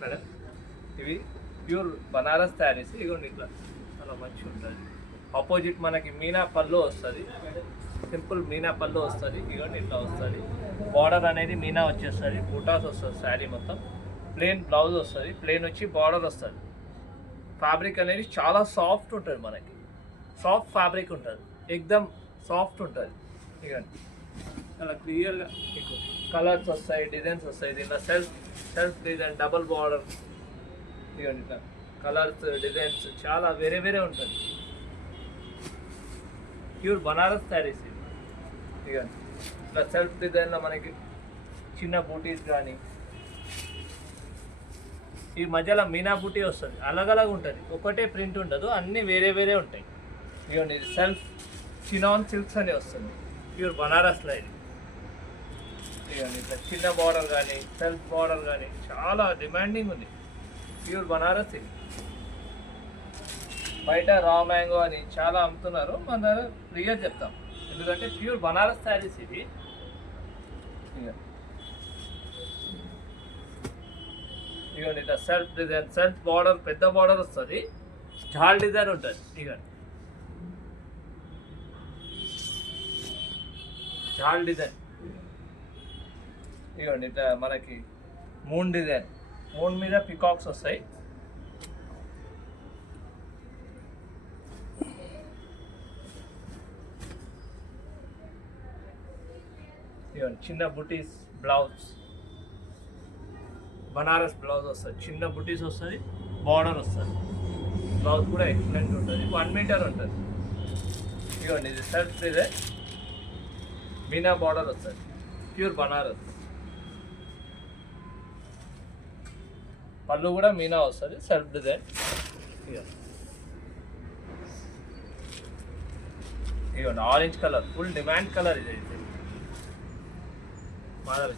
Madam. ఇవి pure Banaras saris. ఇదిగోండి ఇట్లా చాలా మంచిగా ఉంటుంది. ఆపోజిట్ మనకి మీనా పళ్ళు వస్తుంది, సింపుల్ మీనా పళ్ళు వస్తుంది. ఇదిగోండి ఇట్లా వస్తుంది. బార్డర్ అనేది మీనా వచ్చేస్తుంది, బూటాస్ వస్తుంది. శారీ మొత్తం ప్లెయిన్ బ్లౌజ్ వస్తుంది, ప్లెయిన్ వచ్చి బార్డర్ వస్తుంది. ఫ్యాబ్రిక్ అనేది చాలా సాఫ్ట్ ఉంటుంది, మనకి సాఫ్ట్ ఫ్యాబ్రిక్ ఉంటుంది, ఎక్దమ్ సాఫ్ట్ ఉంటుంది. ఇదిగోండి చాలా క్లియర్గా మీకు కలర్స్ వస్తాయి, డిజైన్స్ వస్తాయి. దీంట్లో సెల్ఫ్ డిజైన్, డబుల్ బార్డర్. ఇదిగోండి ఇట్లా కలర్స్, డిజైన్స్ చాలా వేరే వేరే ఉంటుంది. ప్యూర్ బనారస్ శారీస్ ఇవి. ఇదిగోండి ఇట్లా సెల్ఫ్ డిజైన్లో మనకి చిన్న బూటీస్ కానీ, ఈ మధ్యలో మీనా బూటీ వస్తుంది, అలగలగా ఉంటుంది, ఒకటే ప్రింట్ ఉండదు, అన్నీ వేరే వేరే ఉంటాయి. ఇదిగోండి ఇది సెల్ఫ్ చినాన్ సిల్క్స్ అని వస్తుంది, ప్యూర్ బనారస్లో ఇది. ఇదిగోండి ఇట్లా చిన్న బార్డర్ కానీ, సెల్ఫ్ బార్డర్ కానీ చాలా డిమాండింగ్ ఉంది. ప్యూర్ బనారస్ ఇది. బయట రా మ్యాంగో అని చాలా అమ్ముతున్నారు, మన దగ్గర రియల్ చెప్తాం, ఎందుకంటే ప్యూర్ బనారస్ శారీస్ ఇది. ఇదిగోండి ఇట్లా సెల్ఫ్ డిజైన్, సెల్ఫ్ బార్డర్, పెద్ద బార్డర్ వస్తుంది, జాల్ డిజైన్ ఉంటుంది. ఇదిగోండి జాల్ డిజైన్. ఇదిగోండి ఇట్లా మనకి మూన్ డిజైన్, మూన్ మీద పికాక్స్ వస్తాయి. ఇదిగోండి చిన్న బుటీస్ బ్లౌజ్, బనారస్ బ్లౌజ్ వస్తుంది, చిన్న బుటీస్ వస్తుంది, బార్డర్ వస్తుంది. బ్లౌజ్ కూడా ఎక్సలెంట్ ఉంటుంది, 1 మీటర్ ఉంటుంది. ఇదిగోండి ఇది సెల్ఫ్ డిజైన్, మీనా బార్డర్ వస్తుంది, ప్యూర్ బనారస్. పళ్ళు కూడా మీనా వస్తుంది, సెల్ఫ్ డిజైన్. ఇదిగోండి orange colour, full demand colour ఇది అయితే మాధవి.